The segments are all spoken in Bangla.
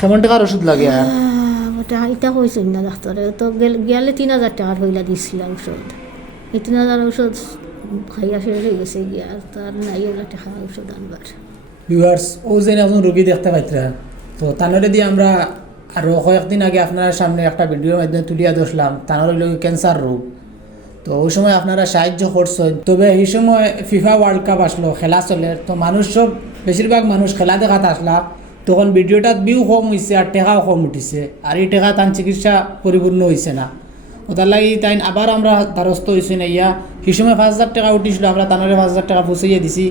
কেমন টাকার ওষুধ লাগে আর ওটা এটা কইছেন না ডাক্তারে তো গেলে 3,000 টাকার হইলা দিছিল ঔষধ। এই 3,000 ঔষধ খাইয়া শেষ হয়ে গেছে গিয়া আর তার নাই ওগুলা টাকা ঔষধ আনবার। ভিউয়ার্স ও যে একজন রোগী দেখতে পাইতরা, তো তানরে দিয়ে আমরা আরও কয়েকদিন আগে আপনার সামনে একটা ভিডিওর মাধ্যমে তুলিয়া ধরলাম। তার হইল ক্যান্সার রোগ। তো ওই সময় আপনারা সাহায্য করছেন, তবে এই সময় ফিফা ওয়ার্ল্ড কাপ আসলো, খেলা চলে, তো মানুষ সব বেশিরভাগ মানুষ খেলা দেখাতে আসলা, তখন ভিডিওটাত ভিউ কম হয়েছে আর টেকাও কম উঠিছে, আর এই টেকা তার চিকিৎসা পরিপূর্ণ হয়েছে না। ওটার লাগি তাই আবার আমরা দ্বারস্থ হয়েছি না ইয়া সেই সময় 5,000 টাকা উঠিছিল, আমরা তানরে 5,000 টাকা পৌঁছাইয়া দিছি।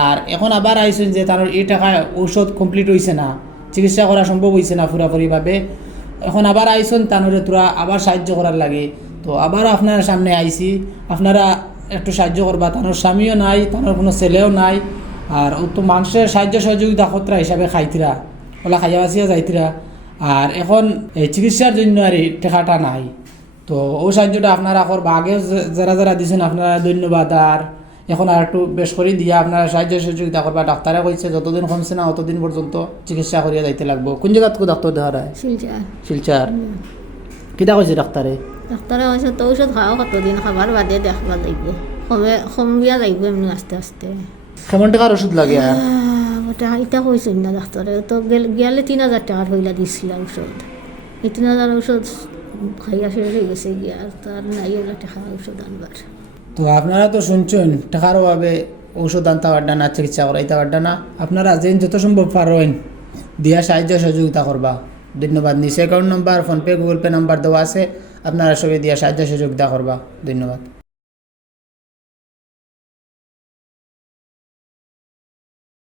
আর এখন আবার আইসেন যে তার এই টাকায় ঔষধ কমপ্লিট হয়েছে না, চিকিৎসা করা সম্ভব হয়েছে না পুরাপুরিভাবে। এখন আবার আইসেন তানরে তোরা আবার সাহায্য করার লাগে। তো আবার আপনার সামনে আইছি, আপনারা একটু সাহায্য করবা। তানোর স্বামীও নাই, তানোর কোনো ছেলেও নাই, আর ও তো মানুষের সাহায্য সহযোগিতা খতরা হিসাবে খাইতিরা, ওলা খাইয়া বাঁচিয়া যাইতিরা। আর এখন এই চিকিৎসার জন্য আর এই টাকাটা নাই। তো ও সাহায্যটা আপনারা করবা। আগে যারা যারা দিয়েছেন আপনারা ধন্যবাদ। আর এখন আর একটু বেশ করে দিয়ে আপনারা সাহায্য সহযোগিতা করবা। ডাক্তারে কইছে যতদিন কমছে না অতদিন পর্যন্ত চিকিৎসা করিয়া যাইতে লাগবো। কোন জায়গাত ডাক্তার দেখা হয়? শিলচার। কিতা কইছে ডাক্তারে? ডাক্তারে কইছে তো ঔষধ খাওয়া কতদিন খাবার বাদে দেখবা যাইব, কমিয়া যাইব এমনি আস্তে আস্তে। কেমন টাকার ওষুধ লাগে আর ওটা এটা কইছেন না ডাক্তারে তো গেলে 3,000 টাকার হইলা দিছিল ঔষধ। এই 3,000 ঔষধ খাইয়া শেষ হয়ে গেছে গিয়া আর তার নাই ওগুলা টাকা ঔষধ আনবার। তো আপনারা তো শুনছেন টাকার অভাবে ঔষধ আনতে পারডা না, চিকিৎসা করাইতে পারডা না। আপনারা যেন যত সম্ভব পারেন দিয়া সাহায্য সহযোগিতা করবা। ধন্যবাদ। নিচে account number, PhonePe, Google pay number দেওয়া আছে, আপনারা সবাই দিয়া সাহায্য সহযোগিতা করবা। ধন্যবাদ।